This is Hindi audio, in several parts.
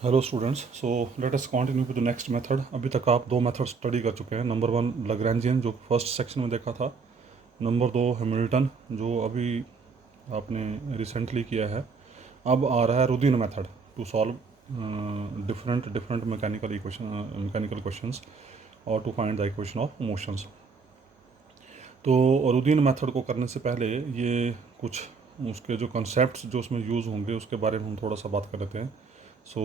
Hello students, so let us continue with the next method. अभी तक आप दो मेथड स्टडी कर चुके हैं। नंबर वन लैग्रेंजियन जो फर्स्ट सेक्शन में देखा था, नंबर दो हैमिल्टन जो अभी आपने रिसेंटली किया है। अब आ रहा है Routhian method to solve different different mechanical questions और to find the equation of motions. तो रुदीन मेथड को करने से पहले ये कुछ उसके जो कॉन्सेप्ट्स जो उसमें यूज़ होंगे उसके बारे में हम थोड़ा सा बात कर लेते हैं। सो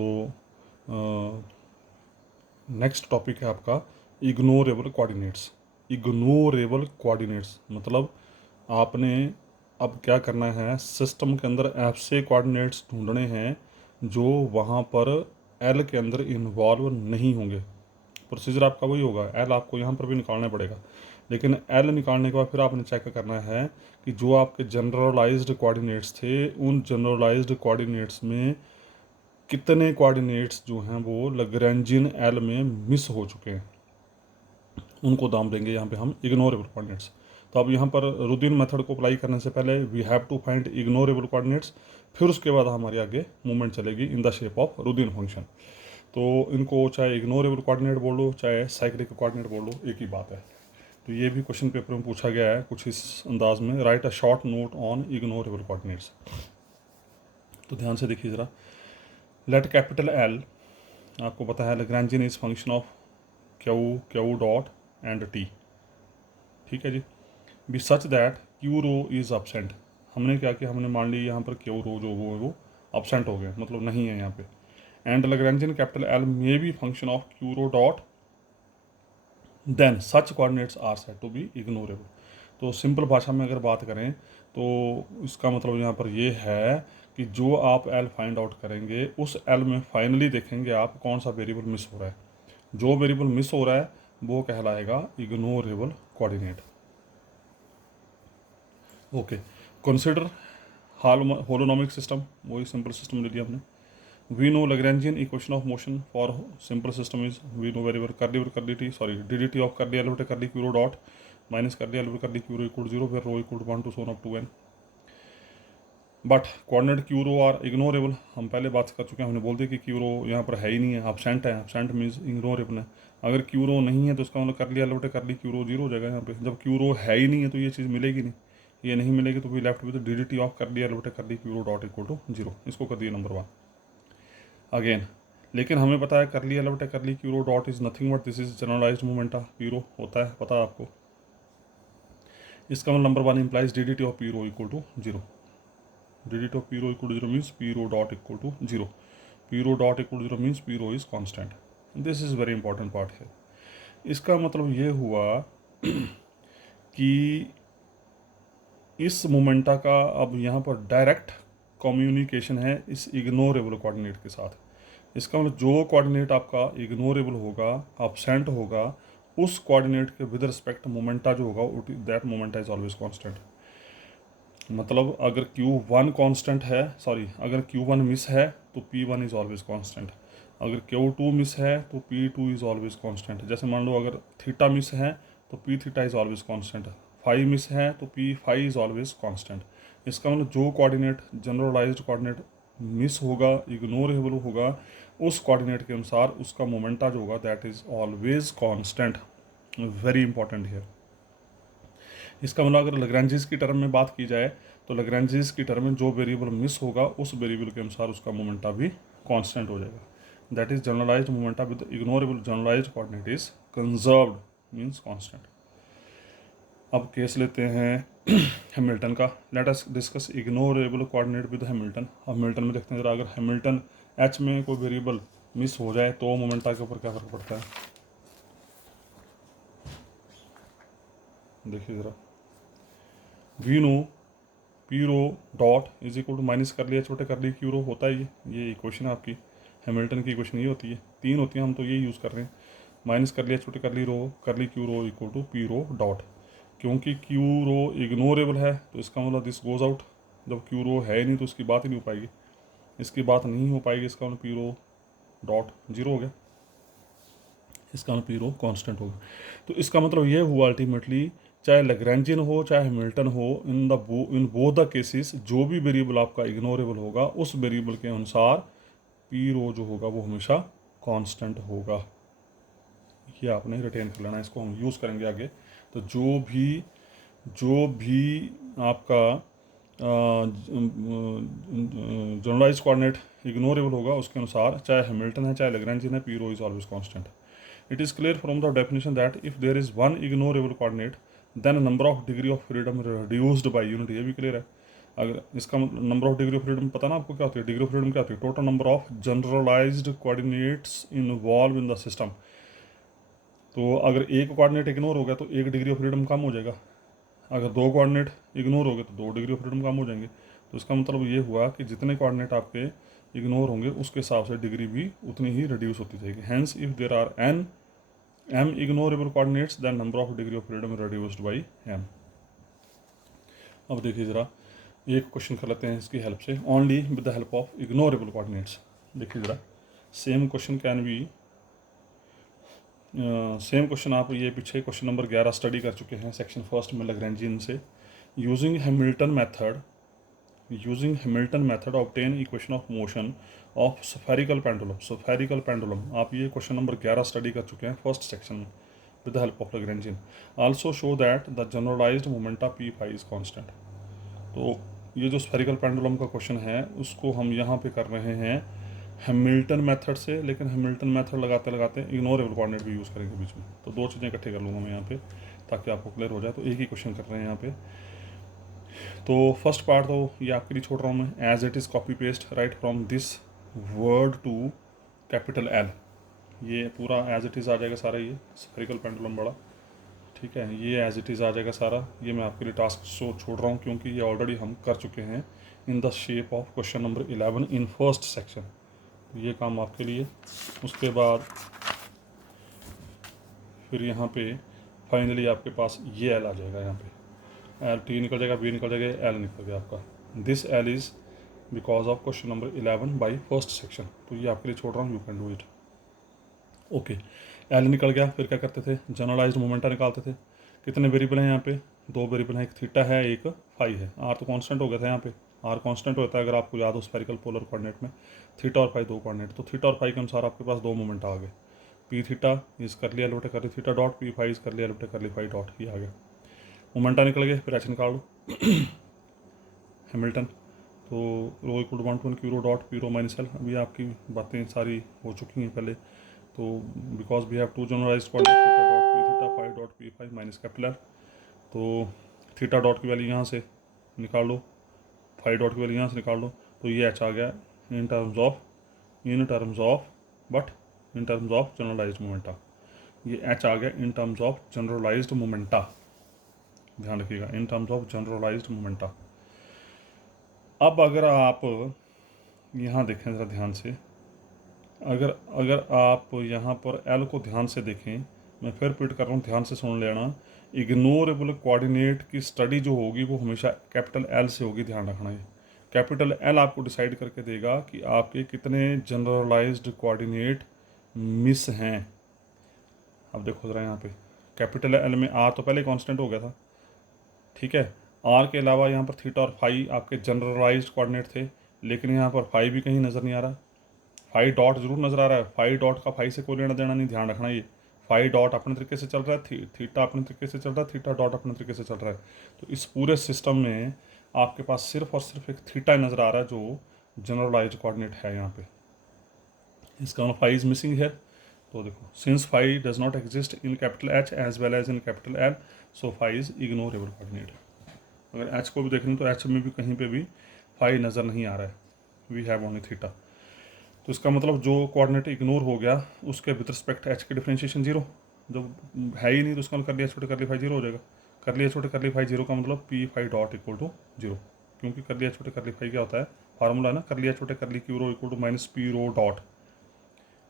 नेक्स्ट टॉपिक है आपका इग्नोरेबल कोऑर्डिनेट्स। इग्नोरेबल कोऑर्डिनेट्स मतलब आपने अब क्या करना है, सिस्टम के अंदर ऐसे कोऑर्डिनेट्स ढूंढने हैं जो वहाँ पर एल के अंदर इन्वॉल्व नहीं होंगे। प्रोसीजर आपका वही होगा, एल आपको यहाँ पर भी निकालना पड़ेगा, लेकिन एल निकालने के बाद फिर आपने चेक करना है कि जो आपके जनरलाइज्ड कोऑर्डिनेट्स थे उन जनरलाइज्ड कोऑर्डिनेट्स में कितने कोऑर्डिनेट्स जो हैं वो लैग्रेंजियन एल में मिस हो चुके हैं, उनको दाम देंगे यहाँ पे हम इग्नोरेबल कोऑर्डिनेट्स। तो अब यहाँ पर रुदीन मेथड को अप्लाई करने से पहले we have to find ignorable coordinates, फिर उसके बाद हमारी आगे मूवमेंट चलेगी in the shape of Routhian function. तो इनको चाहे इग्नोरेबल कोऑर्डिनेट बोल लो चाहे साइक्लिक कोऑर्डिनेट बोल लो, एक ही बात है। तो ये भी क्वेश्चन पेपर में पूछा गया है कुछ इस अंदाज में, right a short note on ignorable coordinates. तो ध्यान से देखिए ज़रा, लेट कैपिटल एल, आपको पता है Lagrangian is function of Q Q dot and T, ठीक है जी, be such that Q rho is absent। हमने क्या किया, हमने मान ली यहाँ पर क्यू रो जो वो absent हो गए, मतलब नहीं है यहाँ पे। And Lagrangian capital L may be function of q rho dot then such coordinates are said to be ignorable. तो सिंपल भाषा में अगर बात करें तो इसका मतलब यहाँ पर ये है कि जो आप एल फाइंड आउट करेंगे उस एल में फाइनली देखेंगे आप कौन सा वेरिएबल मिस हो रहा है। जो वेरिएबल मिस हो रहा है वो कहलाएगा ignorable coordinate. Okay, consider holonomic system, वही सिंपल सिस्टम ले लिया हमने। We know Lagrangian equation of motion for simple system is we know very well कर D T sorry D D T of कर डी एल कर डी क्यूरो डॉट माइनस कर डी एल कर D Q rho equal zero where rho equal 1 to so on up to N. But coordinate Q rho are ignorable, हम पहले बात कर चुके हैं, हमने बोल दिया कि क्यूरो यहाँ पर है ही नहीं है, absent है, absent मीन्स इग्नोरेबल है। अगर क्यूरो नहीं है तो उसका मतलब कर लिया लोटे कर ली क्यूरो जीरो हो जाएगा यहाँ पे। जब क्यूरो है ही नहीं है तो ये चीज़ मिलेगी नहीं, ये नहीं मिलेगी तो we left with d D T of कर लिया लोटे कर ली क्यूरो डॉट इक्वल टू जीरो। इसको कर दिया नंबर वन अगेन। लेकिन हमें पता है कर लिया लोटे कर ली क्यूरो dot is nothing but this is generalised momenta Q rho होता है, पता है आपको। इसका मतलब number one implies D D T of P rho equal to zero. D D T of P rho equal to zero means P rho dot equal to zero. P rho dot equal to zero means P rho is constant. This is very important part है। इसका मतलब ये हुआ कि इस मोमेंटा का अब यहाँ पर डायरेक्ट कम्युनिकेशन है इस इग्नोरेबल कोऑर्डिनेट के साथ। इसका मतलब जो कोऑर्डिनेट आपका इग्नोरेबल होगा, absent होगा, उस कोऑर्डिनेट के विद रिस्पेक्ट मोमेंटा जो होगा that momenta is always constant. मतलब अगर Q1 कांस्टेंट है, सॉरी अगर Q1 मिस है तो P1 इज ऑलवेज कांस्टेंट, अगर Q2 मिस है तो P2 इज ऑलवेज कांस्टेंट। जैसे मान लो अगर थीटा मिस है तो P theta is always constant, phi miss है तो P phi is always constant. इसका मतलब जो कोऑर्डिनेट जनरलाइज्ड कोऑर्डिनेट मिस होगा, इग्नोरेबल होगा, उस कोऑर्डिनेट के अनुसार उसका मोमेंटा जो होगा that is always constant. Very important है। इसका मतलब अगर लैग्रेंजियस की टर्म में बात की जाए तो लैग्रेंजियस की टर्म में जो वेरिएबल मिस होगा उस वेरिएबल के अनुसार उसका मोमेंटा भी कांस्टेंट हो जाएगा। That is generalised momenta with ignorable generalised coordinate is conserved means constant. अब केस लेते हैं हैमिल्टन का। Let us discuss ignorable coordinate with Hamilton. Hamilton में देखते हैं जरा, अगर हैमिल्टन एच में कोई वेरिएबल मिस हो जाए तो मोमेंटा के ऊपर क्या फर्क पड़ता है, देखिए ज़रा। We know p rho dot is equal to minus कर लिया छोटे कर ली क्यू रो होता है ये इक्वेशन है आपकी। हैमिल्टन की इक्वेशन ये होती है, तीन होती हैं, हम तो ये यूज़ कर रहे हैं। माइनस कर लिया छोटे कर ली रो कर ली Q rho equal to P rho dot. क्योंकि क्यू रो इग्नोरेबल है तो इसका मतलब दिस गोज आउट। जब क्यू रो है नहीं तो इसकी बात ही नहीं हो पाएगी, इसकी बात नहीं हो पाएगी। इसका मतलब पी रो डॉट जीरो हो गया, इसका मतलब पी रो कॉन्स्टेंट होगा। तो इसका मतलब ये हुआ अल्टीमेटली चाहे लैग्रेंजियन हो चाहे हैमिल्टन हो, इन बोथ द केसेस जो भी वेरिएबल आपका इग्नोरेबल होगा उस वेरिएबल के अनुसार पी रो जो होगा वो हमेशा कांस्टेंट होगा। ये आपने रिटेन कर लेना, इसको हम यूज़ करेंगे आगे। तो जो भी आपका जनरलाइज कोऑर्डिनेट इग्नोरेबल होगा उसके अनुसार, चाहे हैमिल्टन है चाहे लैग्रेंजियन है, p rho is always constant. It is clear from the definition that if there is one ignorable coordinate then number of degree of freedom reduced by unit. ये भी क्लियर है। अगर इसका number of degree of freedom पता ना आपको क्या होती है? डिग्री ऑफ फ्रीडम क्या होती है? Total number of generalised coordinates involve in the system. तो अगर एक कोऑर्डिनेट इग्नोर हो गया तो एक डिग्री ऑफ फ्रीडम कम हो जाएगा। अगर दो कोऑर्डिनेट इग्नोर हो गए तो दो डिग्री ऑफ फ्रीडम कम हो जाएंगे। तो इसका मतलब ये हुआ कि जितने कोऑर्डिनेट आपके इग्नोर होंगे उसके हिसाब से डिग्री भी उतनी ही रिड्यूस होती जाएगी। Hence if there are m ignorable coordinates then number of degree of freedom reduced by m। अब देखिए ज़रा एक क्वेश्चन कर लेते हैं इसकी हेल्प से, only with the help of ignorable coordinates. देखिए ज़रा same question can be same question आप ये पीछे क्वेश्चन नंबर 11 स्टडी कर चुके हैं सेक्शन फर्स्ट में लैग्रेंजियन से। Using Hamilton method obtain equation of motion of spherical pendulum. आप ये क्वेश्चन नंबर 11 स्टडी कर चुके हैं फर्स्ट सेक्शन में with the help of Lagrangian. Also show that the generalised momenta p phi is constant. तो ये जो स्फेरिकल पेंडुलम का क्वेश्चन है उसको हम यहाँ पे कर रहे हैं हैमिल्टन मेथड से, लेकिन हैमिल्टन मेथड लगाते लगाते इग्नोरेबल कोऑर्डिनेट भी यूज़ करेंगे बीच में। तो दो चीज़ें इकट्ठे कर लूँगा मैं यहाँ पे ताकि आपको क्लियर हो जाए। तो एक ही क्वेश्चन कर रहे हैं यहाँ पे। तो फर्स्ट पार्ट तो ये आपके लिए छोड़ रहा हूँ मैं, as it is copy paste right from this word to capital L. ये पूरा एज इट इज़ आ जाएगा सारा, ये स्फेरिकल पेंडुलम बड़ा, ठीक है, ये एज इट इज़ आ जाएगा सारा। ये मैं आपके लिए टास्क शो छोड़ रहा हूँ क्योंकि ये ऑलरेडी हम कर चुके हैं इन the shape of question number 11 in first section. ये काम आपके लिए। उसके बाद फिर यहाँ पे फाइनली आपके पास ये एल आ जाएगा, यहाँ पे एल टी निकल जाएगा, बी निकल जाएगा, एल निकल गया आपका। This L is because of question number 11 by first section. तो ये आपके लिए छोड़ रहा हूँ, you can do it. Okay, L निकल गया। फिर क्या करते थे? जनरलाइज्ड मोमेंटा निकालते थे। कितने वेरिएबल हैं यहाँ पे? दो वेरिएबल हैं, एक थीटा है एक फाई है। आर तो कांस्टेंट हो गया था यहाँ पे, आर कांस्टेंट होता है अगर आपको याद हो स्फेरिकल पोलर कोऑर्डिनेट में। थीटा और फाई दो कोऑर्डिनेट, तो थीटा और फाई के अनुसार आपके पास दो मोमेंट आ गए। पी थीटा इज कर लिया लोटे कर ली theta dot, P phi is कर लिया लोटे कर ली फाई डॉट, ये आ गया। मोमेंटा निकल गए। फिर एच निकाल लो हैमिल्टन। तो rho equal to 1 q rho dot p rho minus L. अभी आपकी बातें सारी हो चुकी हैं पहले। तो because we have to generalized coordinate theta dot p theta phi dot P phi minus capital L. तो थीटा डॉट की वैल्यू यहाँ से निकाल लो, फाई डॉट की वैल्यू यहाँ से निकाल लो। तो ये एच आ गया in terms of generalised momenta. ये एच आ गया in terms of generalised momenta, ध्यान रखिएगा, in terms of generalised momenta. अब अगर आप यहाँ देखें ज़रा ध्यान से, अगर आप यहाँ पर एल को ध्यान से देखें, मैं फिर रिपीट कर रहा हूँ, ध्यान से सुन लेना। इग्नोरेबल कोऑर्डिनेट की स्टडी जो होगी वो हमेशा कैपिटल एल से होगी, ध्यान रखना है। कैपिटल एल आपको डिसाइड करके देगा कि आपके कितने जनरलाइज्ड कोऑर्डिनेट मिस हैं। अब देखो ज़रा यहाँ पे कैपिटल एल में आर तो पहले कांस्टेंट हो गया था, ठीक है। आर के अलावा यहाँ पर थीटा और फाई आपके जनरलाइज्ड कोऑर्डिनेट थे, लेकिन यहाँ पर फाई भी कहीं नज़र नहीं आ रहा। फाई डॉट जरूर नज़र आ रहा है, फाई डॉट का फाई से कोई लेना देना नहीं, ध्यान रखना। ये फाई डॉट अपने तरीके से चल रहा है, थीटा अपने तरीके से चल रहा है, थीटा डॉट अपने तरीके से चल रहा है। तो इस पूरे सिस्टम में आपके पास सिर्फ और सिर्फ एक थीटा नज़र आ रहा है जो जनरलाइज्ड कोऑर्डिनेट है यहाँ पे। इसका फाई इज मिसिंग है। तो देखो, since phi does not exist in capital H as well as in capital L, so phi is ignorable coordinate. अगर एच को भी देखें तो एच में भी कहीं पे भी फाई नज़र नहीं आ रहा है, वी हैव ओनली थीटा। तो इसका मतलब जो कोऑर्डिनेट इग्नोर हो गया उसके विद रिस्पेक्ट एच की डिफरेंशिएशन जीरो, जब है ही नहीं तो उसका कर लिया छोटे कर ली फाई जीरो हो जाएगा। कर लिया छोटे कर ली फाई जीरो का मतलब p phi dot equal to zero, क्योंकि कर लिया छोटे कर ली फाई क्या होता है, फार्मूला है ना, कर लिया छोटे कर ली Q rho equal to minus p rho dot.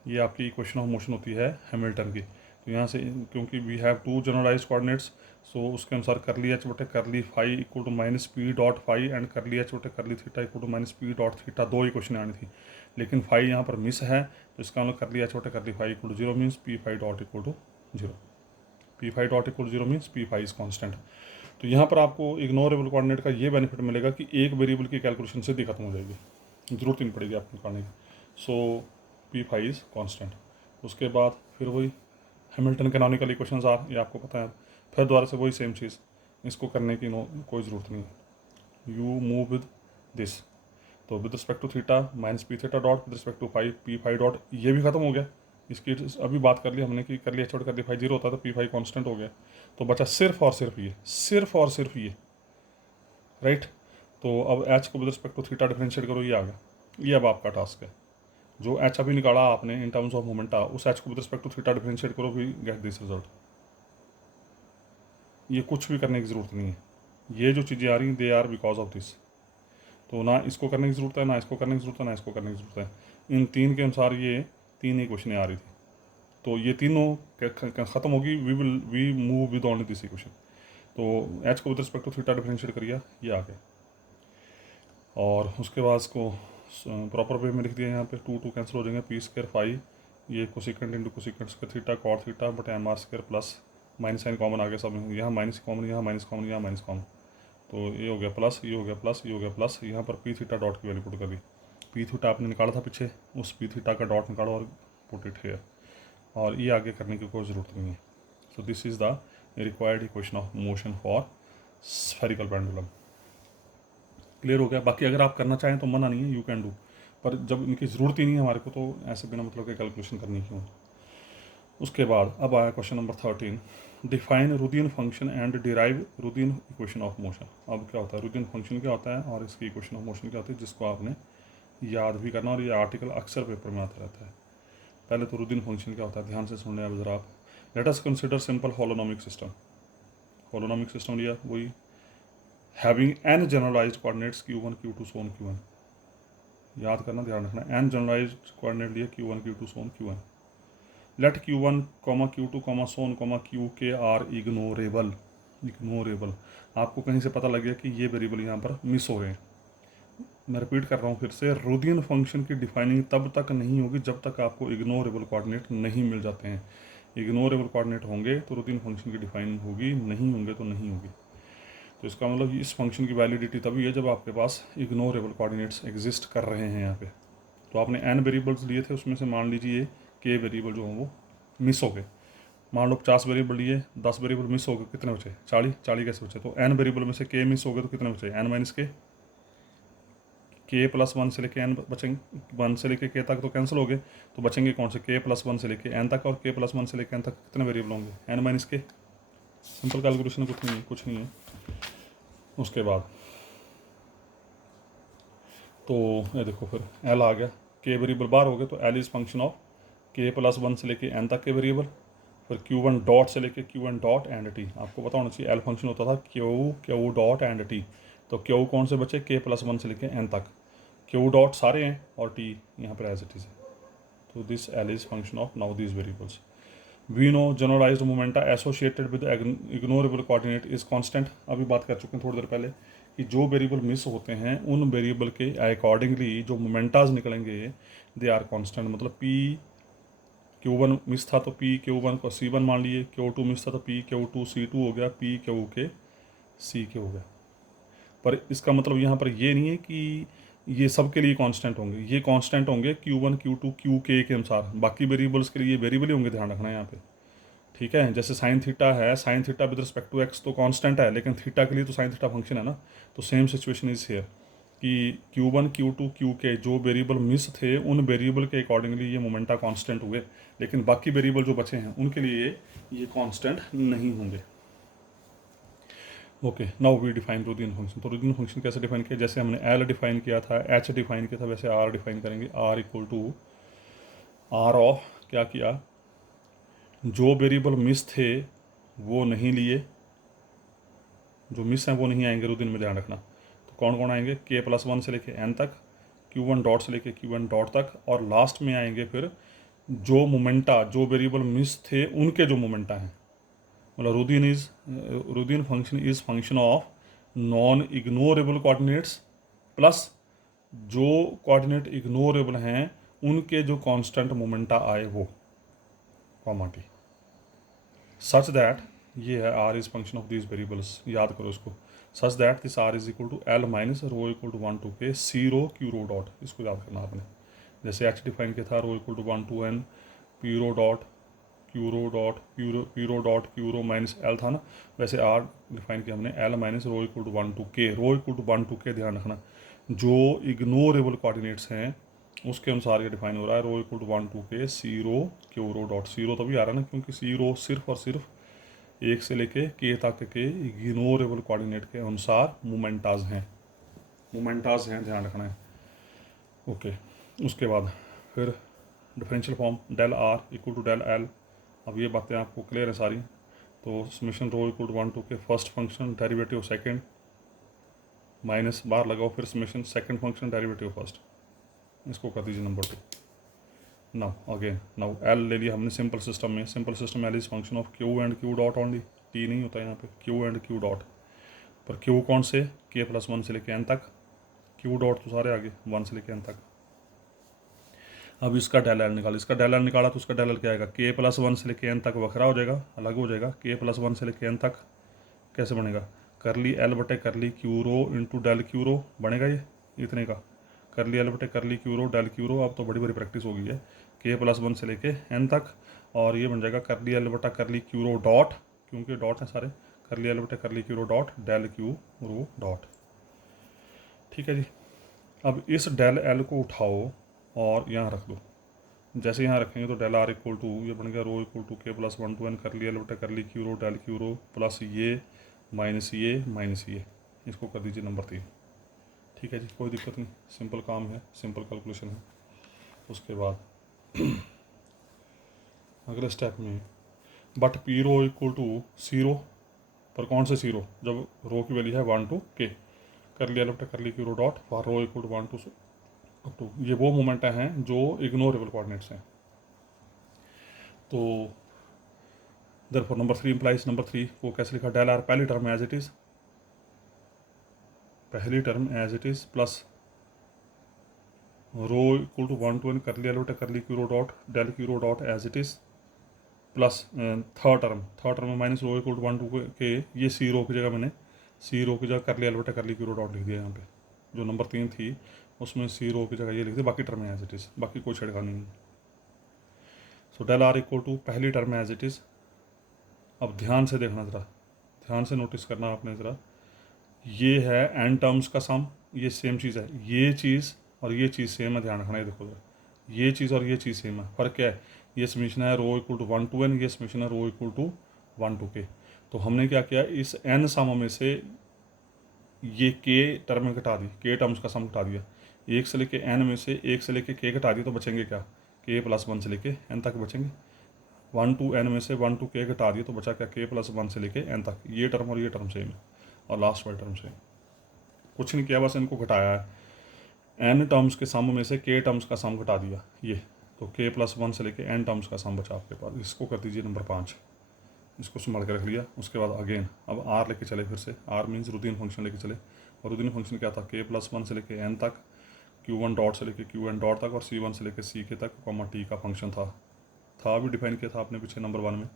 ये आपकी इक्वेशन ऑफ मोशन होती है हैमिल्टन की। तो यहाँ से क्योंकि we have to generalized coordinates, so उसके अनुसार कर ली एच बटे curly phi equal to minus p dot phi and curly H बटे कर ली theta equal to minus p dot theta, दो इक्वेशन आनी थी, लेकिन फाई यहाँ पर मिस है। तो इसका मतलब कर लिया छोटे curly phi equal to zero means p phi dot equal to zero, p phi dot equal to zero means p phi is constant. तो यहाँ पर आपको इग्नोरेबल कोऑर्डिनेट का ये बेनिफिट मिलेगा कि एक वेरिएबल की कैलकुलेशन से खत्म हो जाएगी, जरूरत ही नहीं पड़ेगी आपको निकालने की। सो पी फाई इज़ कॉन्स्टेंट। उसके बाद फिर वही हैमिल्टन कैनोनिकल इक्वेशंस आ, ये आपको पता है। फिर दोबारा से वही सेम चीज़, इसको करने की कोई ज़रूरत नहीं है। यू मूव विद दिस, तो with respect to theta minus p theta dot with respect to phi p phi dot, ये भी खत्म हो गया। इसकी अभी बात कर ली हमने कि कर लिया, छोड़ कर दिया, फाई जीरो होता है तो पी फाई कॉन्स्टेंट हो गया। तो बचा सिर्फ और सिर्फ ये, सिर्फ और सिर्फ ये, राइट। तो अब एच को with respect to theta differentiate करो, ये आ गया। ये अब आपका टास्क है। जो एच अभी निकाला आपने इन टर्म्स ऑफ मोमेंटा, उस एच को with respect to theta differentiate करो, वी गेट दिस रिजल्ट। ये कुछ भी करने की ज़रूरत नहीं है, ये जो चीज़ें आ रही हैं they are because of this. तो ना इसको करने की ज़रूरत है, ना इसको करने की ज़रूरत है, ना इसको करने की ज़रूरत है। इन तीन के अनुसार ये तीन ही क्वेश्चनें आ रही थी, तो ये तीनों ख़त्म होगी। We move with only this equation. तो एच को with respect to theta differentiate करिए, ये आ गया। और उसके बाद इसको प्रॉपर वे में लिख दिया, यहाँ पे टू टू कैंसिल हो जाएंगे, पी स्क्वायर फाई, ये cosecant into cosecant square theta cot theta but m r square plus minus sign common आ गया सब में, यहाँ माइनस कॉमन, यहाँ माइनस कॉमन, यहाँ माइनस कॉमन, तो ये हो गया प्लस, ये हो गया प्लस, ये हो गया प्लस। यहाँ पर पी थीटा डॉट की वैल्यू पुट कर दी। पी थीटा आपने निकाला था पीछे, उस पी थीटा का डॉट निकालो और पुट इट हियर, और ये आगे करने की कोई ज़रूरत नहीं है। So this is the required equation of motion for spherical pendulum. Clear हो गया। बाकी अगर आप करना चाहें तो मना नहीं है, यू कैन डू, पर जब इनकी ज़रूरत ही नहीं है हमारे को, तो ऐसे बिना मतलब के कैलकुलेशन करनी क्यों। उसके बाद अब आया question number 13, define Routhian function and derive Routhian equation of motion. अब क्या होता है, रुदियन फंक्शन क्या होता है और इसकी इक्वेशन ऑफ मोशन क्या होती है, जिसको आपने याद भी करना, और ये आर्टिकल अक्सर पेपर में आता रहता है। पहले तो रुदियन फंक्शन क्या होता है, ध्यान से सुनने अब जरा आप। Let us consider simple holonomic system. Holonomic system लिया, वही having n generalized coordinates q1 q2 so on q1, याद करना, ध्यान रखना, एन जनरलाइज्ड कोऑर्डिनेट लिए q1 q2 so on q1। Let q1 q2 so on qk are ignorable. Ignorable, आपको कहीं से पता लग गया कि ये वेरिएबल यहाँ पर मिस हो रहे हैं। मैं रिपीट कर रहा हूँ फिर से, रुदियन फंक्शन की डिफाइनिंग तब तक नहीं होगी जब तक आपको इग्नोरेबल कोऑर्डिनेट नहीं मिल जाते हैं। इग्नोरेबल कोऑर्डिनेट होंगे तो रुदियन फंक्शन की डिफाइनिंग होगी, नहीं होंगे तो नहीं होगी। तो इसका मतलब इस फंक्शन की वैलिडिटी तभी है जब आपके पास इग्नोरेबल कोऑर्डिनेट्स एग्जिस्ट कर रहे हैं यहाँ पे। तो आपने एन वेरिएबल्स लिए थे, उसमें से मान लीजिए के वेरिएबल जो हैं वो मिस हो गए। मान लो 50 वेरिएबल लिए, 10 वेरिएबल मिस हो गए, कितने बचे, 40। 40 कैसे बचे, तो एन वेरिएबल में से के मिस हो गए तो कितने बचे, एन माइनस के प्लस 1 से लेके एन बचेंगे, 1 से लेके के तक तो कैंसिल हो गए, तो बचेंगे कौन से, के प्लस 1 से लेके एन तक, और के प्लस 1 से लेके एन तक कितने वेरिएबल होंगे, एन माइनस के। सिंपल कैलकुलेशन, कुछ नहीं है। उसके बाद तो ये देखो फिर एल आ गया, के वेरिएबल बाहर हो गए, तो एल इज़ फंक्शन ऑफ के प्लस 1 से लेके एन तक के वेरिएबल, फिर Q1 डॉट से लेके Q1 डॉट एंड टी। आपको पता होना चाहिए एल फंक्शन होता था Q डॉट एंड टी, तो Q कौन से बचे, के प्लस 1 से लेके एन तक, Q डॉट सारे हैं और टी यहाँ पर एज इट इज़ है। तो this L is function of now these variables. We know generalised momenta associated with ignorable coordinate is constant. अभी बात कर चुके हैं थोड़ी देर पहले कि जो वेरिएबल मिस होते हैं उन वेरिएबल के अकॉर्डिंगली जो मोमेंटाज निकलेंगे दे आर कांस्टेंट। मतलब पी Q1 मिस था तो पी Q1 को C1 मान लिए, Q2 मिस था तो पी Q2 C2 हो गया, पी Q CK हो गया। पर इसका मतलब यहाँ पर ये नहीं है कि ये सब के लिए कांस्टेंट होंगे, ये कांस्टेंट होंगे Q1 Q2 QK के अनुसार, बाकी वेरिएबल्स के लिए ये वेरिएबल ही होंगे, ध्यान रखना यहाँ पे, ठीक है। जैसे साइन थीटा है, sine theta with respect to x तो कांस्टेंट है, लेकिन थीटा के लिए तो साइन थीटा फंक्शन है ना, तो सेम सिचुएशन इज हियर कि Q1 Q2 QK जो वेरिएबल मिस थे उन वेरिएबल के अकॉर्डिंगली ये मोमेंटा कांस्टेंट हुए, लेकिन बाकी वेरिएबल जो बचे हैं उनके लिए ये कांस्टेंट नहीं होंगे। Okay, now we define Routhian function. तो रुदियन फंक्शन कैसे डिफाइन किया, जैसे हमने एल डिफाइन किया था, एच डिफाइन किया था, वैसे आर डिफाइन करेंगे। R equal to r of क्या किया, जो वेरिएबल मिस थे वो नहीं लिए, जो मिस हैं वो नहीं आएंगे रुदियन में, ध्यान रखना। तो कौन कौन आएंगे, के प्लस 1 से लेके एन तक, Q1 डॉट से लेके Q1 डॉट तक, और लास्ट में आएंगे फिर जो मोमेंटा, जो वेरिएबल मिस थे उनके जो मोमेंटा हैं। मतलब Routhian function is function of non ignorable coordinates plus जो कोऑर्डिनेट इग्नोरेबल हैं उनके जो कांस्टेंट मोमेंटा आए वो, कॉमा टी, सच दैट, ये है R is function of these variables, याद करो इसको, such that this R is equal to L minus rho equal to 1 to k c rho Q rho dot, इसको याद करना आपने। जैसे एच डिफाइन किया था rho equal to 1 to n p rho dot q rho minus L था ना, वैसे आर डिफाइन किया हमने L minus rho equal to 1 to के। रो इक्वल टू 1 टू के ध्यान रखना, जो इग्नोरेबल कोऑर्डिनेट्स हैं उसके अनुसार ये डिफाइन हो रहा है। रो इक्वल टू 1 टू के सी रो क्यू रो डॉट, सी रो तभी आ रहा है ना क्योंकि सी रो सिर्फ और सिर्फ एक से लेके के तक के इग्नोरेबल कोऑर्डिनेट के अनुसार मोमेंटाज हैं, ध्यान रखना है। ओके, उसके बाद फिर differential form del are equal to del L. अब ये बातें आपको क्लियर है सारी। तो summation rho equal to 1 to k first function derivative second minus बार लगाओ, फिर summation second function derivative first, इसको कर दीजिए नंबर 2। नाउ एल ले लिया हमने सिंपल सिस्टम में। Simple system L is function of Q and Q dot only, T नहीं होता यहाँ पे, क्यू एंड क्यू डॉट। पर क्यू कौन से, के प्लस 1 से लेके एन तक, क्यू डॉट तो सारे आगे 1 से लेके एन तक। अब इसका डेल एल निकाला, इसका डेल एल निकाला तो उसका डेल एल क्या आएगा, के प्लस 1 से लेके एन तक वखरा हो जाएगा, अलग हो जाएगा। के प्लस 1 से लेके एन तक कैसे बनेगा, करली एल बटे curly q rho into del q रो बनेगा ये इतने का, करली एल बटे curly q rho del q रो। अब तो बड़ी बड़ी प्रैक्टिस हो गई है, के प्लस 1 से लेके एन तक, और ये बन जाएगा करली एल बटा करली क्यू रो डॉट, क्योंकि डॉट है सारे, करली एल बटे curly q rho dot del q rho dot. ठीक है जी। अब इस डेल एल को उठाओ और यहाँ रख दो, जैसे यहाँ रखेंगे तो डेल आर इक्वल टू ये बन गया रो equal to k plus 1 to n curly L बटे curly q rho del q रो प्लस ये माइनस ये, इसको कर दीजिए नंबर 3। ठीक है जी, कोई दिक्कत नहीं, सिंपल काम है, सिंपल कैलकुलेशन है। उसके बाद अगले स्टेप में but p rho equal to c rho, पर कौन से सी रो, जब रो की वैल्यू है 1 टू के, करली एल बटे curly q rho dot for rho equal to 1 to up to, ये वो मोमेंटा हैं जो इग्नोरेबल कोऑर्डिनेट्स हैं। तो देयरफॉर नंबर 3 इम्प्लाइज नंबर 3 को कैसे लिखा, डेल आर पहली term as it is, plus rho equal to 1 to n curly L बटे curly q rho dot del q rho dot as it is, plus third term में minus rho equal to 1 to k, ये सी रो की जगह मैंने सी रो की जगह करली एल बटे करली क्यू रो डॉट लिख दिया यहाँ पे। जो नंबर 3 थी उसमें सी रो की जगह ये लिख दी, बाकी टर्म एज इट इज़, बाकी कोई छेड़खानी नहीं। So del are equal to पहली टर्म एज इट इज़। अब ध्यान से देखना ज़रा, ध्यान से नोटिस करना आपने ज़रा, ये है एन टर्म्स का सम, ये सेम चीज़ है, ये चीज़ और ये चीज़ सेम है, ध्यान रखना। ये देखो ज़रा, ये चीज़ और ये चीज़ सेम है, फ़र्क क्या है, ये समीशन है rho equal to 1 to n, ये समीशन है रो इक्वल टू 1 टू के। तो हमने क्या किया, इस एन समों में से ये के टर्म घटा दी, के टर्म्स का सम घटा दिया, एक से लेके एन में से एक से लेके के घटा दिया, तो बचेंगे क्या, के प्लस 1 से लेके एन तक बचेंगे। 1 टू एन में से 1 टू के घटा दिए तो बचा क्या, के प्लस 1 से लेके एन तक, ये टर्म और ये टर्म सेम है, और लास्ट वाली टर्म सेम। कुछ नहीं किया, बस इनको घटाया है, एन टर्म्स के सम में से के टर्म्स का सम घटा दिया ये, तो के प्लस 1 से लेके एन टर्म्स का सम बचा आपके पास। इसको कर दीजिए नंबर 5, इसको संभाल के रख लिया। उसके बाद अगेन अब आर लेके चले, फिर से आर मीन्स रूटीन फंक्शन लेके चले, और रूटीन फंक्शन क्या था, के प्लस 1 से लेके एन तक, Q1 डॉट से लेके Qn डॉट तक, और C1 से लेके C के तक, कॉमा T का फंक्शन था भी डिफाइन किया था आपने पीछे नंबर 1 में।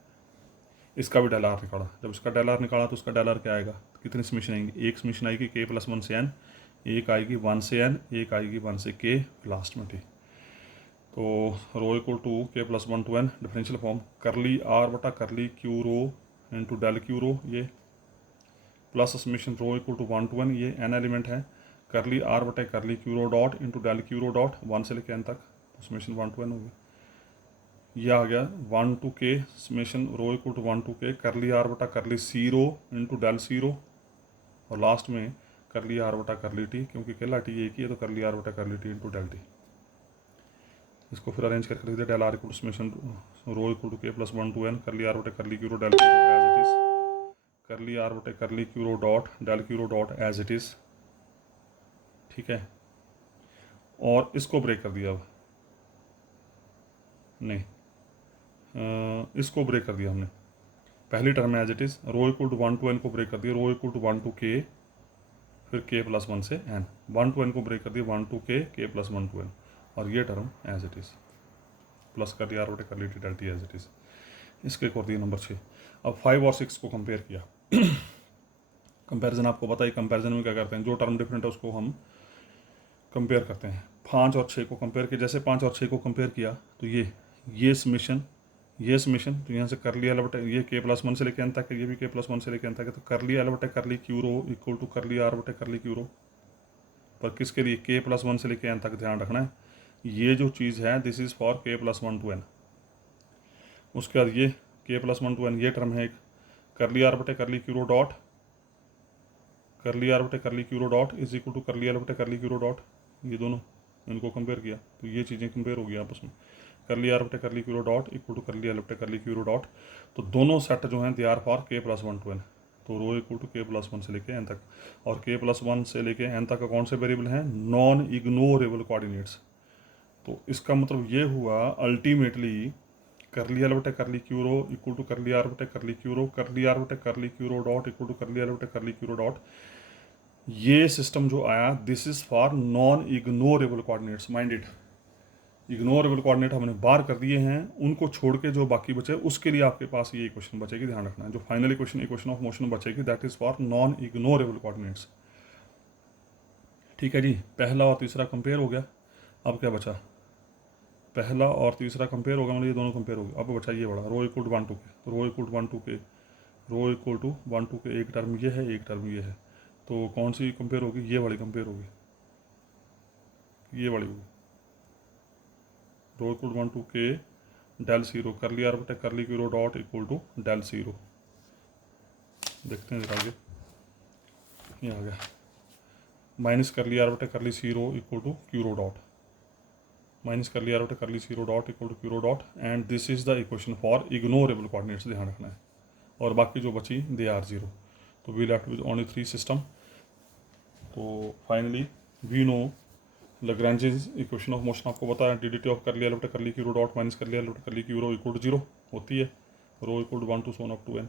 इसका भी डेल आर निकाला, जब इसका डेल आर निकाला तो उसका डेल आर क्या आएगा, कितनी समीशन आएंगी, एक समीशन आएगी के प्लस 1 से एन, एक आएगी 1 से एन, एक आएगी 1 से के, लास्ट में टी। तो rho equal to k plus 1 to n, differential form curly r बटा curly q rho into del q rho, ये plus summation rho equal to 1 to n, ये एन एलिमेंट है, करली आर बटे curly q rho dot into del q rho dot 1 से लेके एन तक, तो समीशन 1 टू एन होगी। यह आ गया 1 to k summation rho equal to 1 to k curly r बटा करली सी रो इंटू डेल सी रो, और लास्ट में करली आर बटा करली टी, क्योंकि केला टी एक ही है तो करली आर बटा करली टी इंटू डेल टी। इसको फिर अरेंज करके लिख दिया, del are equal to summation rho equal to k plus 1 to n curly r बटे curly q rho del q rho as it is, curly r बटे curly q rho dot del q rho dot as it is. ठीक है, और इसको ब्रेक कर दिया, अब नहीं इसको ब्रेक कर दिया हमने, पहली term as it is, rho equal to 1 to n को ब्रेक कर दिया, रो इक्वल टू 1 टू के, फिर के प्लस 1 से एन, 1 टू एन को ब्रेक कर दिया 1 to k plus 1 to n, और ये term as it is, plus curly R बटे curly t del t as it is. इसके कर दिए नंबर 6। अब 5 और 6 को कंपेयर किया। कंपैरिजन आपको पता है, कंपैरिजन में क्या करते हैं, जो टर्म डिफरेंट है उसको हम कंपेयर करते हैं। 5 और 6 को कंपेयर किया, जैसे 5 और 6 को कंपेयर किया तो ये समेशन, तो यहाँ से कर लिया एल बटे ये के प्लस 1 से लेके एन तक है, ये भी के प्लस 1 से लेके एन तक है, तो कर लिया एल बटे कर ली क्यू रो इक्वल टू कर लिया आर बटे कर ली क्यू रो। पर किसके लिए? के प्लस 1 से लेके एन तक ध्यान रखना है। ये जो चीज़ है दिस इज़ फॉर के प्लस 1 टू एन। उसके बाद ये के प्लस 1 टू एन ये टर्म है एक, कर लिया आर बटे कर ली क्यू रो डॉट, कर लिया आर बटे कर ली Q rho dot is equal to कर लिया एल बटे कर ली क्यू रो डॉट। ये दोनों इनको कंपेयर किया तो ये चीज़ें कंपेयर हो गई आपस में। कर लिया आर बटे कर ली Q rho dot equal to कर लिया एल बटे कर ली क्यू रो डॉट। तो दोनों सेट जो हैं दे आर फॉर के प्लस 1 टू एन। तो rho equal to k plus 1 से लेके एन तक, और के प्लस 1 से लेके एन तक कौन से वेरिएबल हैं? Non ignorable coordinates. तो इसका मतलब ये हुआ अल्टीमेटली कर लिया एल बटे कर ली क्यू रो इक्वल टू कर लिया आर बटे कर ली क्यू रो, कर लिया आर बटे कर ली Q rho dot equal to कर लिया एल बटे कर ली क्यू रो डॉट। ये सिस्टम जो आया this is for non ignorable coordinates. Minded ignorable coordinate हमने बाहर कर दिए हैं, उनको छोड़ के जो बाकी बचे उसके लिए आपके पास ये इक्वेशन बचेगी, ध्यान रखना है। जो फाइनल इक्वेशन ऑफ मोशन बचेगी that is for non ignorable coordinates. ठीक है जी, पहला और तीसरा कंपेयर हो गया। अब क्या बचा? पहला और तीसरा कंपेयर होगा, मतलब ये दोनों कंपेयर हो गए। अब बचा ये बड़ा रो इक्वल टू 1 2 के, तो रो इक्वल टू 1 2 के, रो इक्वल टू 1 2 के, एक टर्म ये है एक टर्म ये है, तो कौन सी कंपेयर होगी? ये वाली कंपेयर होगी, ये वाली होगी। रो इक्वल 1 2 के डेल जीरो, कर लिया आर बटे कर ली Q rho dot equal to del zero. देखते हैं जरा आगे, ये आ गया माइनस कर लिया आर बटे curly zero equal to q rho dot, minus कर लिया आर बटे curly zero dot equal to q rho dot. And this is the equation for ignorable coordinates, ध्यान रखना है। और बाकी जो बची दे आर जीरो। तो we left with only 3 system. तो finally we know Lagrange's equation of motion आपको बताया, डी डी टी ऑफ कर लिया एल बटे कर ली क्यू रो डॉट माइनस कर लिया एल बटे कर ली Q rho equal to zero होती है, rho equal to 1 to so on up to n.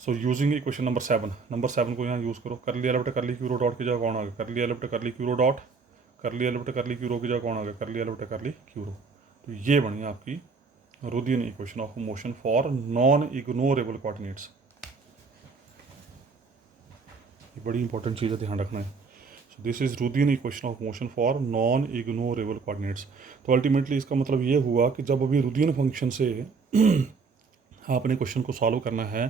So using equation number 7 को यहाँ यूज़ करो। कर लिया एल बटे कर ली क्यू रो डॉट की जगह कौन आ गया? कर लिया एल बटे कर ली क्यू रो डॉट, कर लिया एल बटे कर ली क्यू रो की जगह कौन आ गया? कर लिया एल बटे कर ली क्यू रो। तो ये बनी आपकी Routhian equation of motion for non ignorable coordinates. ये बड़ी इंपॉर्टेंट चीज़ है, ध्यान रखना है। So this is Routhian equation of motion for non ignorable coordinates. तो अल्टीमेटली इसका मतलब ये हुआ कि जब अभी रुदियन फंक्शन से आपने क्वेश्चन को सॉल्व करना है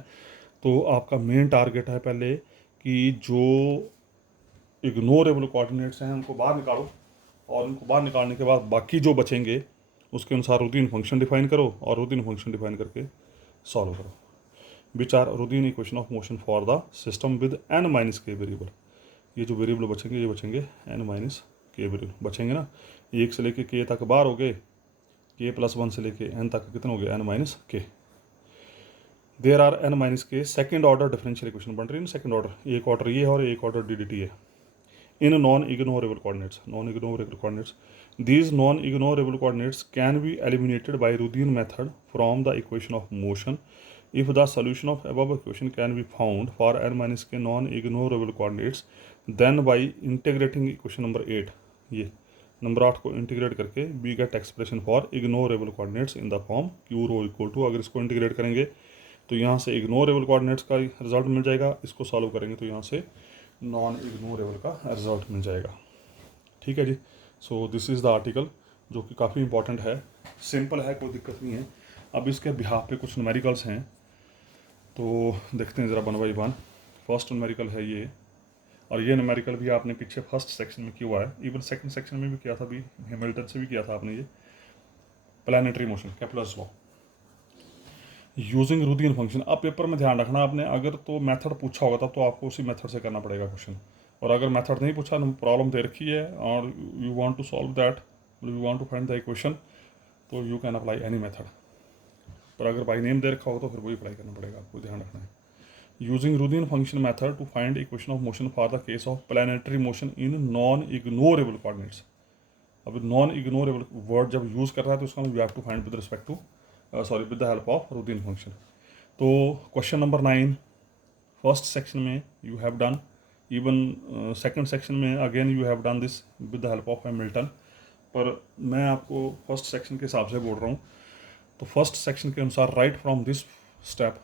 तो आपका मेन टारगेट है पहले कि जो इग्नोरेबल कोऑर्डिनेट्स हैं उनको बाहर निकालो, और उनको बाहर निकालने के बाद बाकी जो बचेंगे उसके अनुसार रुदियन फंक्शन डिफाइन करो, और रुदियन फंक्शन डिफाइन करके सॉल्व करो। Which are Routhian equation of motion for the system with n minus k variable. ये जो वेरिएबल बचेंगे ये बचेंगे n माइनस के वेरिएबल बचेंगे ना। 1 से लेके k तक बाहर हो गए, k प्लस 1 से लेके n तक कितने हो गए? n माइनस के। देयर आर n माइनस के सेकेंड ऑर्डर डिफरेंशियल इक्वेशन बन रही है ना, सेकेंड ऑर्डर, एक ऑर्डर ये है और एक ऑर्डर डी डी टी है in non-ignorable coordinates. Non-ignorable coordinates. These non-ignorable coordinates can be eliminated by Rudin method from the equation of motion if the solution of above equation can be found for n minus k non-ignorable coordinates. Then by integrating equation number 8, ये नंबर 8 को इंटीग्रेट करके we get expression for ignorable coordinates in the form q rho equal to, अगर इसको इंटीग्रेट करेंगे तो यहाँ से इग्नोरेबल कोऑर्डिनेट्स का रिजल्ट मिल जाएगा, इसको सॉल्व करेंगे तो यहाँ से नॉन इग्नोरेबल का रिजल्ट मिल जाएगा। ठीक है जी। So this is the article जो कि काफ़ी इंपॉर्टेंट है, सिंपल है, कोई दिक्कत नहीं है। अब इसके बिहाफ पे कुछ न्यूमेरिकल्स हैं तो देखते हैं ज़रा one by one. First numerical है ये, और ये न्यूमेरिकल भी आपने पीछे फर्स्ट सेक्शन में किया हुआ है, इवन सेकंड सेक्शन में भी किया था, अभी हैमिल्टन से भी किया था आपने। ये planetary motion Kepler's law using Routhian function. अब पेपर में ध्यान रखना आपने, अगर तो मेथड पूछा होगा तब तो आपको उसी मेथड से करना पड़ेगा क्वेश्चन, और अगर मेथड नहीं पूछा, प्रॉब्लम दे रखी है और you want to solve that, you want to find the equation, तो you can apply any method. पर अगर बाई नेम दे रखा होगा तो फिर वही अप्लाई करना पड़ेगा, आपको ध्यान रखना है। Using Routhian function method to find equation of motion for the case of planetary motion in non ignorable coordinates. अब नॉन इग्नोरेबल वर्ड जब यूज़ कर रहा है तो उसका you have to find with respect to with the help of Routhian function. तो क्वेश्चन नंबर 9 फर्स्ट सेक्शन में you have done, even second section में again you have done this with the help of Hamilton, पर मैं आपको फर्स्ट सेक्शन के हिसाब से बोल रहा हूँ। तो फर्स्ट सेक्शन के अनुसार राइट फ्रॉम दिस स्टेप,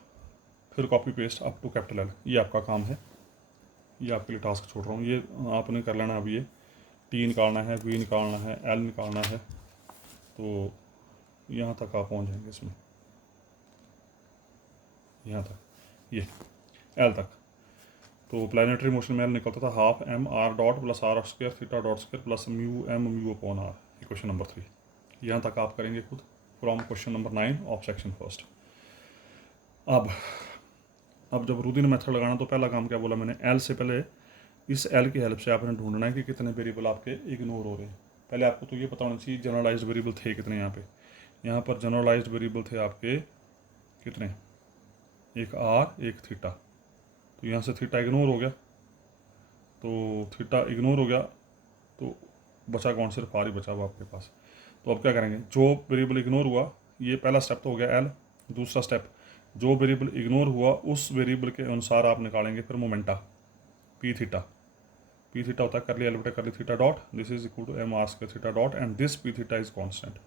फिर copy paste up to capital L, ये आपका काम है, ये आपके लिए टास्क छोड़ रहा हूँ, ये आपने कर लेना। अब ये टी निकालना है, वी निकालना है, एल निकालना है, तो यहाँ तक आप पहुँच जाएंगे इसमें, यहाँ तक, ये एल तक। तो प्लानिटरी मोशन में एल निकलता था half m r dot plus r square theta dot square plus mu m mu upon r, question number 3। यहाँ तक आप करेंगे खुद from question number 9 of section first. अब जब रूदिन मेथड लगाना तो पहला काम क्या बोला मैंने, एल से पहले इस एल की हेल्प से आपने ढूंढना है कि कितने वेरिएबल आपके इग्नोर हो रहे हैं। पहले आपको तो ये पता होना चाहिए जनरलाइज्ड वेरिएबल थे कितने। यहाँ पर जनरलाइज्ड वेरिएबल थे आपके कितने, एक आर एक थीटा। तो यहाँ से थीटा इग्नोर हो गया, तो थीटा इग्नोर हो गया, तो बचा कौन, सिर्फ आर ही बचा हुआ आपके पास। तो अब क्या करेंगे, जो वेरिएबल इग्नोर हुआ, ये पहला स्टेप तो हो गया एल। दूसरा स्टेप, जो वेरिएबल इग्नोर हुआ उस वेरिएबल के अनुसार आप निकालेंगे फिर momenta p theta. P theta होता है कर लिया एल कर ली theta dot, this is equal to m r square theta dot and this p theta is constant.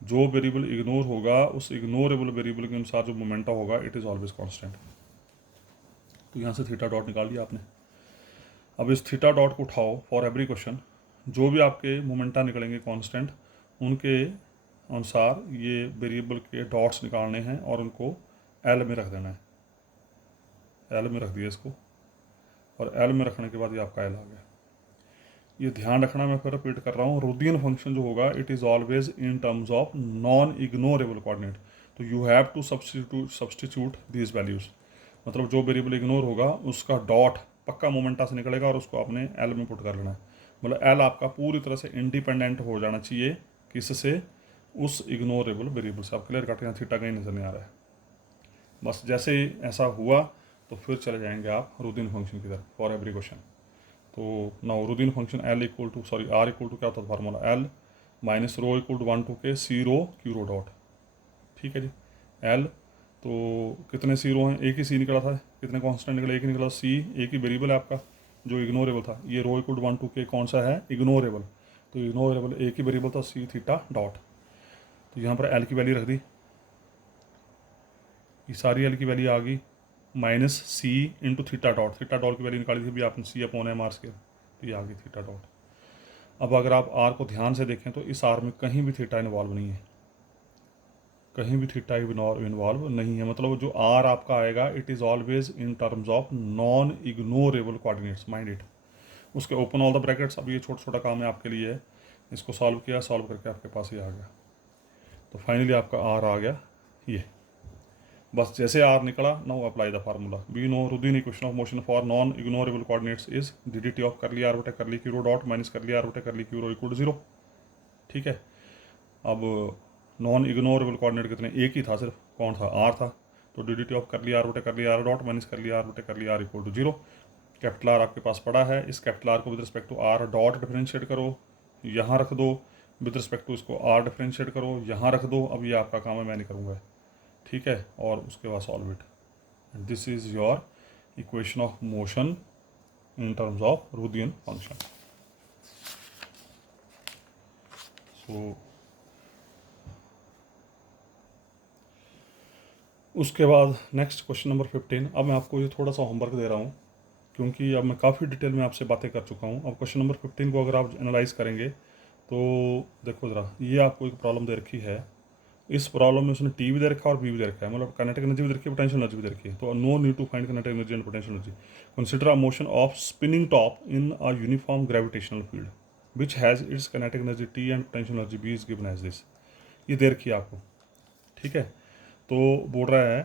जो वेरिएबल इग्नोर होगा उस इग्नोरेबल वेरिएबल के अनुसार जो मोमेंटा होगा इट इज़ ऑलवेज कांस्टेंट। तो यहाँ से थीटा डॉट निकाल लिया आपने। अब इस थीटा डॉट को उठाओ फॉर एवरी क्वेश्चन, जो भी आपके मोमेंटा निकलेंगे कांस्टेंट, उनके अनुसार ये वेरिएबल के डॉट्स निकालने हैं और उनको एल में रख देना है। एल में रख दिया इसको, और एल में रखने के बाद ये आपका एल आ गया। ये ध्यान रखना, मैं फिर रिपीट कर रहा हूँ, रोदियन फंक्शन जो होगा it is always in terms of non ignorable coordinate. तो you have to substitute these values. मतलब जो वेरिएबल इग्नोर होगा उसका डॉट पक्का मोमेंटा से निकलेगा और उसको आपने एल में पुट कर लेना है। मतलब एल आपका पूरी तरह से इंडिपेंडेंट हो जाना चाहिए किससे, उस इग्नोरेबल वेरिएबल से। आप क्लियर कट, यहाँ थीटा कहीं नजर नहीं आ रहा है। बस जैसे ही ऐसा हुआ तो फिर चले जाएंगे आप रोदिन फंक्शन की तरफ फॉर एवरी क्वेश्चन। तो now Routhian function L equal to R equal to क्या होता है formula, L minus rho equal to 1 to के सी रो क्यू रो डॉट। ठीक है जी, एल तो कितने सी रो हैं, एक ही सी निकला था, कितने कांस्टेंट निकले, एक ही निकला, सी एक ही वेरिएबल है आपका जो इग्नोरेबल था। ये रो इक्वल टू 1 to के कौन सा है, इग्नोरेबल। तो इग्नोरेबल एक ही वेरिएबल था सी थीटा डॉट। तो यहाँ पर एल की वैल्यू रख दी, ये सारी एल की वैल्यू आ गई, minus c into theta dot. Theta dot की वैल्यू निकाली थी भी आपने, c upon m r square, तो ये आ गई थीटा डॉट। अब अगर आप आर को ध्यान से देखें तो इस आर में कहीं भी थीटा इन्वॉल्व नहीं है, कहीं भी थीटा इन्वॉल्व नहीं है। मतलब जो आर आपका आएगा it is always in terms of non ignorable coordinates, mind it. उसके ओपन ऑल द ब्रैकेट्स। अब ये छोटा छोटा काम है आपके लिए, इसको सॉल्व किया, सॉल्व करके आपके पास ये आ गया। तो फाइनली आपका आर आ गया ये। बस जैसे आर निकला, now apply the formula. We know Routhian equation of motion for non ignorable coordinates is d of कर लिया आर बटे कर ली क्यू रो डॉट माइनस कर लिया आर बटे कर ली क्यू रो इक्वल टू 0। ठीक है, अब नॉन इग्नोरेबल कोऑर्डिनेट कितने, एक ही था सिर्फ, कौन था, आर था। तो डी ऑफ कर लिया आर बटे कर लिया आर डॉट माइनस कर लिया आर बटे कर लिया r equal to 0। Capital R आपके पास पड़ा है, इस कैपिटल आर को with respect to r dot differentiate करो, यहाँ रख दो, विद रिस्पेक्ट टू इसको आर डिफरेंशिएट करो, यहाँ रख दो। अब ये आपका काम है, मैं नहीं करूँगा। ठीक है, और उसके बाद solve it. This is your equation of motion in terms of Routhian function. So उसके बाद नेक्स्ट क्वेश्चन नंबर 15। अब मैं आपको ये थोड़ा सा होमवर्क दे रहा हूँ क्योंकि अब मैं काफ़ी डिटेल में आपसे बातें कर चुका हूँ। अब क्वेश्चन नंबर 15 को अगर आप एनालाइज करेंगे तो देखो ज़रा, ये आपको एक प्रॉब्लम दे रखी है। इस प्रॉब्लम में उसने टी भी दे रखा है और बी भी दे रखा है, मतलब काइनेटिक एनर्जी भी दे रखी है, पोटेंशियल एनर्जी भी दे रखी है। तो no need to find kinetic energy and potential energy. Consider a motion of spinning top in a uniform gravitational field which has its kinetic energy T and potential energy V is given as this. ये दे रखी है आपको। ठीक है, तो बोल रहा है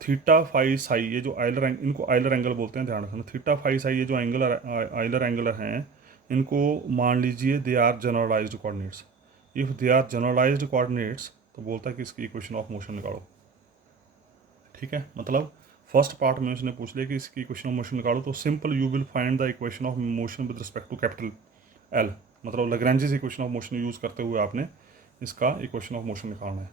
थीटा फाई साई, ये जो आइलर इनको आइलर एंगल बोलते हैं, ध्यान रखना। थीटा फाई साई ये जो आइलर एंगल हैं, इनको मान लीजिए they are generalised coordinates. If they are generalised coordinates तो बोलता है कि इसकी इक्वेशन ऑफ मोशन निकालो। ठीक है, मतलब फर्स्ट पार्ट में उसने पूछ लिया कि इसकी इक्वेशन ऑफ मोशन निकालो, तो simple you will find the equation of motion with respect to capital L. मतलब Lagrange's equation of motion use करते हुए आपने इसका इक्वेशन ऑफ मोशन निकालना है।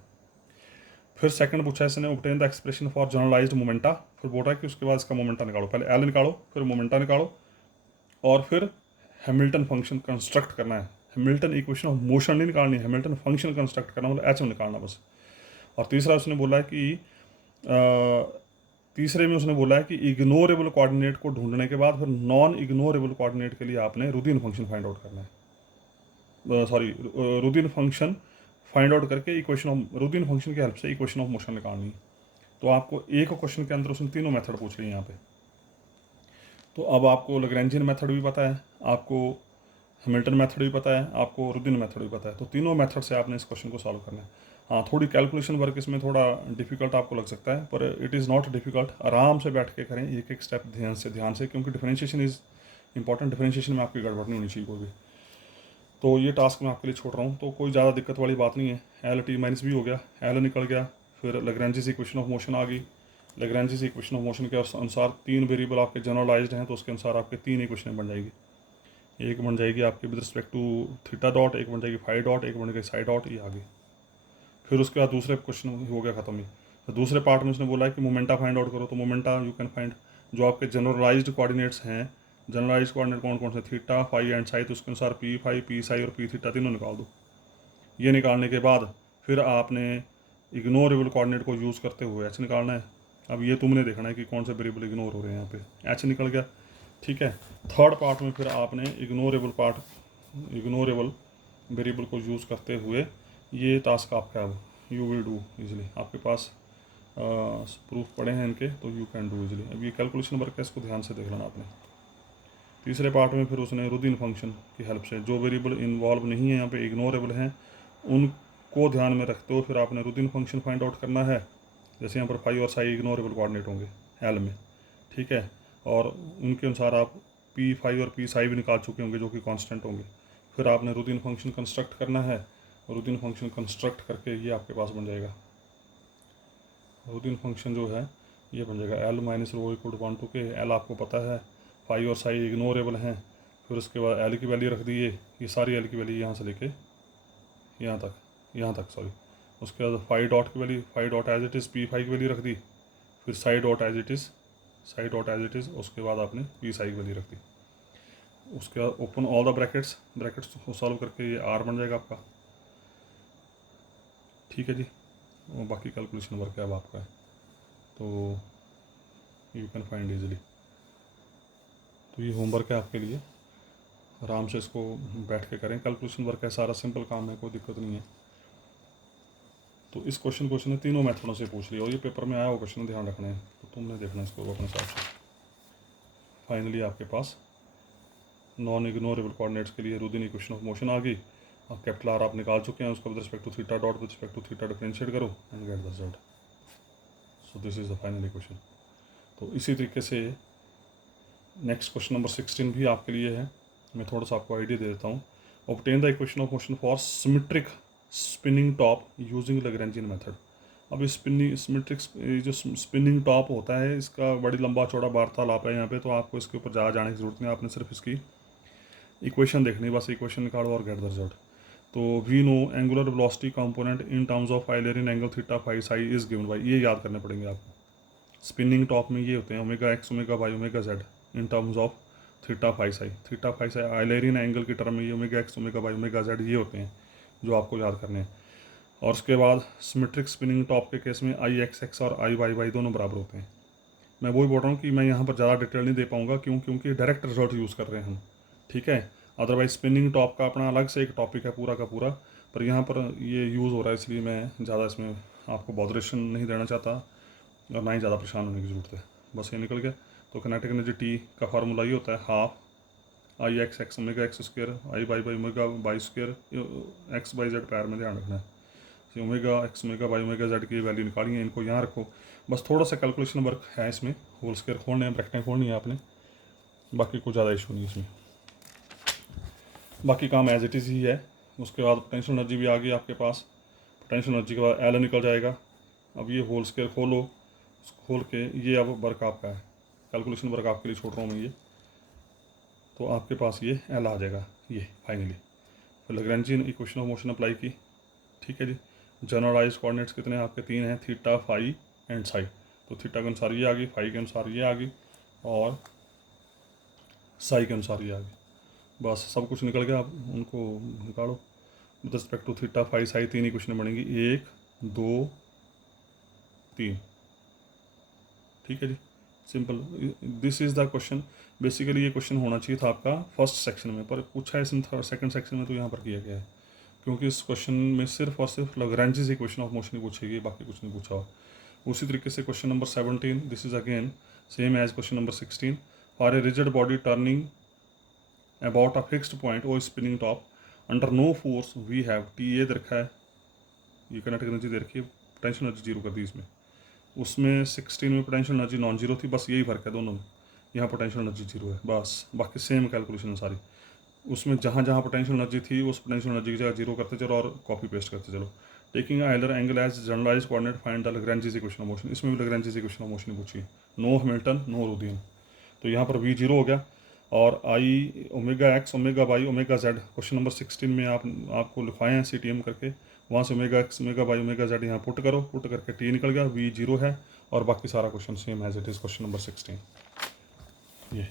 फिर सेकंड पूछा है इसने, obtain the expression for generalised momenta. फिर बोल रहा है कि उसके बाद इसका मोमेंटा निकालो। पहले एल निकालो, फिर मोमेंटा निकालो, और फिर हैमिल्टन फंक्शन कंस्ट्रक्ट करना है। हैमिल्टन इक्वेशन ऑफ मोशन नहीं निकालनी है, हैमिल्टन फंक्शन कंस्ट्रक्ट करना, मतलब एच में निकालना बस। और तीसरा उसने बोला है कि तीसरे में उसने बोला है कि इग्नोरेबल कोऑर्डिनेट को ढूंढने के बाद फिर नॉन इग्नोरेबल कोऑर्डिनेट के लिए आपने रूदीन फंक्शन फाइंड आउट करना है, सॉरी रूदीन फंक्शन फाइंड आउट करके इक्वेशन ऑफ रूदीन फंक्शन की हेल्प से इक्वेशन ऑफ मोशन निकालनी है। तो आपको एक क्वेश्चन के अंदर उसने तीनों मेथड पूछ लिए यहाँ पे। तो अब आपको लैग्रेंजियन मेथड भी पता है, आपको हैमिल्टन मेथड भी पता है, आपको रूदिन मेथड भी पता है। तो तीनों मेथड से आपने इस क्वेश्चन को सॉल्व करना है। हाँ, थोड़ी कैलकुलेशन वर्क इसमें थोड़ा डिफिकल्ट आपको लग सकता है, पर इट इज़ नॉट डिफिकल्ट। आराम से बैठ के करें एक एक स्टेप ध्यान से, क्योंकि डिफरेंशिएशन इज़ इंपॉर्टेंट। डिफरेंशिएशन में आपकी गड़बड़ नहीं होनी चाहिए कोई भी। तो ये टास्क मैं आपके लिए छोड़ रहा हूँ, तो कोई ज़्यादा दिक्कत वाली बात नहीं है। एल टी माइनस भी हो गया, एल निकल गया, फिर लैग्रेंजियस इक्वेशन ऑफ मोशन आ गई। लैग्रेंजियस इक्वेशन ऑफ मोशन के अनुसार तीन वेरिएबल आपके जनरलाइज्ड हैं, तो उसके अनुसार आपके तीन इक्वेशन बन जाएगी। एक बन जाएगी आपके with respect to theta dot, एक बन जाएगी फाई डॉट, एक बन जाएगी साई डॉट, ये आगे। फिर उसके बाद दूसरे क्वेश्चन हो गया खत्म ही। तो दूसरे पार्ट में उसने बोला है कि मोमेंटा फाइंड आउट करो, तो मोमेंटा यू कैन फाइंड जो आपके जनरलाइज्ड कोऑर्डिनेट्स हैं। जनरलाइज्ड कोऑर्डिनेट कौन कौन से, थीटा फाई एंड साई, तो उसके अनुसार पी फाई पी साई और पी थीटा तीनों निकाल दो। ये निकालने के बाद फिर आपने इग्नोरेबल कोऑर्डिनेट को यूज़ करते हुए एच निकालना है। अब ये तुमने देखना है कि कौन से वेरिएबल इग्नोर हो रहे हैं। यहाँ पे एच निकल गया, ठीक है। थर्ड पार्ट में फिर आपने इग्नोरेबल वेरिएबल को यूज़ करते हुए ये टास्क आपका अब यू विल डू इजीली। आपके पास प्रूफ पड़े हैं इनके, तो यू कैन डू इजीली। अब ये कैलकुलेशन वर्क है, इसको ध्यान से देख लेना आपने। तीसरे पार्ट में फिर उसने रूदीन फंक्शन की हेल्प से जो वेरिएबल इन्वॉल्व नहीं है यहाँ पे, इग्नोरेबल हैं, उनको ध्यान में रखते हुए फिर आपने रूदीन फंक्शन फाइंड आउट करना है। जैसे यहाँ पर फाई और साई इग्नोरेबल कोऑर्डिनेट होंगे एल में, ठीक है, और उनके अनुसार आप पी फाई और पी साई भी निकाल चुके होंगे जो कि कांस्टेंट होंगे। फिर आपने रूदीन फंक्शन कंस्ट्रक्ट करना है, रूदीन फंक्शन कंस्ट्रक्ट करके ये आपके पास बन जाएगा। रूदीन फंक्शन जो है ये बन जाएगा L minus rho equal to 1 to k। L आपको पता है, फाई और साई इग्नोरेबल हैं। फिर उसके बाद एल की वैल्यू रख दी, ये सारी एल की वैल्यू यहाँ से लेके यहाँ तक सॉरी। उसके बाद फाई डॉट की value, phi dot as it is p phi की वैल्यू रख दी। फिर psi dot as it is, उसके बाद आपने पी साई की वैल्यू रख दी। उसके बाद ओपन ऑल द ब्रैकेट्स को सॉल्व करके ये आर बन जाएगा आपका, ठीक है जी। और बाकी कैलकुलेशन वर्क है अब आपका है, तो यू कैन फाइंड इजीली। तो ये होमवर्क है आपके लिए, आराम से इसको बैठ के करें। कैलकुलेशन वर्क है, सारा सिंपल काम है, कोई दिक्कत नहीं है। तो इस क्वेश्चन को उसने तीनों मेथडों से पूछ लिया और ये पेपर में आया वो क्वेश्चन ध्यान रखना है, तो तुमने देखना इसको अपने हिसाब से। फाइनली आपके पास नॉन इग्नोरेबल कोऑर्डिनेट्स के लिए रूदीन इक्वेशन ऑफ मोशन आ गई। अब कैपिटल आर आप निकाल चुके हैं, उसको with respect to theta dot with respect to theta differentiate करो and get the result. So this is the final equation. तो इसी तरीके से नेक्स्ट क्वेश्चन नंबर 16 भी आपके लिए है। मैं थोड़ा सा आपको आइडिया दे देता हूँ। Obtain the equation of motion for symmetric spinning top using Lagrangian method. अब इस सिमेट्रिक जो स्पिनिंग टॉप होता है, इसका बड़ी लंबा चौड़ा वार्तालाप है यहाँ पे, तो आपको इसके ऊपर ज़्यादा जाने की जरूरत नहीं, आपने सिर्फ इसकी इक्वेशन देखनी, बस इक्वेशन निकालो और गेट द रिजल्ट। तो we know angular velocity component in terms of Eulerian angle theta phi psi is given by, ये याद करने पड़ेंगे आपको। स्पिनिंग टॉप में ये होते हैं omega x omega y omega z in terms of theta phi psi Eulerian angle की टर्म में ये omega x omega y omega z ये होते हैं जो आपको याद करने हैं। और उसके बाद सिमेट्रिक स्पिनिंग टॉप के केस में आई एक्स एक्स और आई वाई वाई दोनों बराबर होते हैं। मैं वही बोल रहा हूँ कि मैं यहाँ पर ज़्यादा डिटेल नहीं दे पाऊँगा, क्योंकि डायरेक्ट रिजल्ट यूज़ कर रहे हैं हम, ठीक है। अदरवाइज स्पिनिंग टॉप का अपना अलग से एक टॉपिक है पूरा का पूरा, पर यहाँ पर ये यूज़ हो रहा है इसलिए मैं ज़्यादा इसमें आपको बॉदरेशन नहीं देना चाहता और ना ही ज़्यादा परेशान होने की ज़रूरत है। बस ये निकल गया। तो किनेटिक एनर्जी टी का फार्मूला ये होता है half I x x omega x square I by by omega by square x by Z पैर में ध्यान रखना है। Omega x omega Y omega Z की वैल्यू निकाली है, इनको यहाँ रखो। बस थोड़ा सा कैलकुलेशन वर्क है इसमें, होल स्क्वायर खोलने हैं, ब्रैकेटें खोलनी है आपने, बाकी कोई ज़्यादा इशू नहीं इसमें, बाकी काम एज इट इज़ ही है। उसके बाद पोटेंशियल एनर्जी भी आ गई आपके पास। पोटेंशियल एनर्जी के बाद एल निकल जाएगा। अब ये होल स्क्वायर खोलो, खोल के ये अब वर्क आपका है, कैलकुलेशन वर्क आपके लिए छोड़ रहा हूँ मैं ये। तो आपके पास ये एल आ जाएगा ये फाइनली। फिर Lagrangian equation of motion apply की, ठीक है जी। जनरलाइज कोऑर्डिनेट्स कितने आपके तीन हैं, थीटा फाई एंड साई। तो थीटा के अनुसार ये आ गई, फाई के अनुसार ये आ गई और साई के अनुसार ये आ गई। बस सब कुछ निकल गया, आप उनको निकालो with respect to theta phi psi. तीन इक्वेशन बनेंगी, 1 2 3, ठीक है जी, simple. This is the question. Basically ये क्वेश्चन होना चाहिए था आपका फर्स्ट सेक्शन में, पर पूछा है इसमें सेकंड सेक्शन में, तो यहाँ पर किया गया है, क्योंकि इस क्वेश्चन में सिर्फ और सिर्फ लैग्रेंज इक्वेशन ऑफ मोशन ही पूछेगी, बाकी कुछ नहीं पूछा हुआ। उसी तरीके से question number 17, this is again same as question number 16। For a rigid body turning about a fixed point और spinning top under no force we have T ए दे रखा है, ये काइनेटिक एनर्जी दे रखी है, पोटेंशियल एनर्जी जीरो कर दी इसमें। उसमें 16 में पोटेंशियल एनर्जी नॉन जीरो थी, बस यही फर्क है दोनों में, यहाँ पोटेंशियल एनर्जी जीरो है बस, बाकी सेम कैलकुलेशन है सारी। उसमें जहाँ जहाँ पोटेंशियल एनर्जी थी उस पोटेंशियल एनर्जी की जगह जीरो करते चलो और कॉपी पेस्ट करते चलो। Taking Euler angle as generalise coordinate find the Lagrange equation of motion, इसमें भी लैग्रेंज इक्वेशन ऑफ मोशन पूछी है, नो हैमिल्टन नो रूदियन। तो यहाँ पर वी जीरो हो गया, और I omega x omega Y omega Z question number 16 में आपको लिखवाए हैं CTM करके, वहाँ से omega x omega Y omega Z यहाँ पुट करो, पुट करके टी निकल गया, वी जीरो है, और बाकी सारा question same as it is question number 16। ये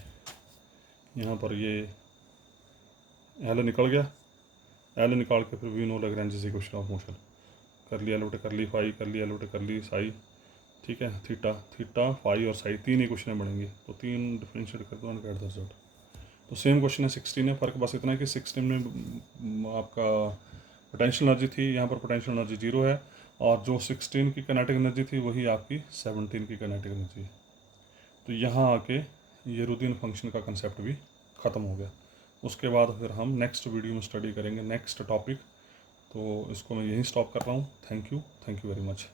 यहाँ पर ये एल निकल गया, एल निकाल के फिर we know Lagrange equation of motion, कर लिया एल बटे कर ली फाई, कर लिया एल बटे कर ली साई, ठीक है, थीटा थीटा फाई और साई, तीन इक्वेशन बनेंगी, तो तीन डिफरेंशिएट कर दो एंड गेट द रिजल्ट। तो सेम क्वेश्चन है 16 है, फ़र्क बस इतना है कि 16 में आपका पोटेंशियल एनर्जी थी, यहाँ पर पोटेंशियल एनर्जी जीरो है, और जो 16 की काइनेटिक एनर्जी थी वही आपकी 17 की काइनेटिक एनर्जी है। तो यहाँ आके ये रूदियन फंक्शन का कंसेप्ट भी ख़त्म हो गया। उसके बाद फिर हम नेक्स्ट वीडियो में स्टडी करेंगे नेक्स्ट टॉपिक, तो इसको मैं यहीं स्टॉप कर रहा हूँ। Thank you very much.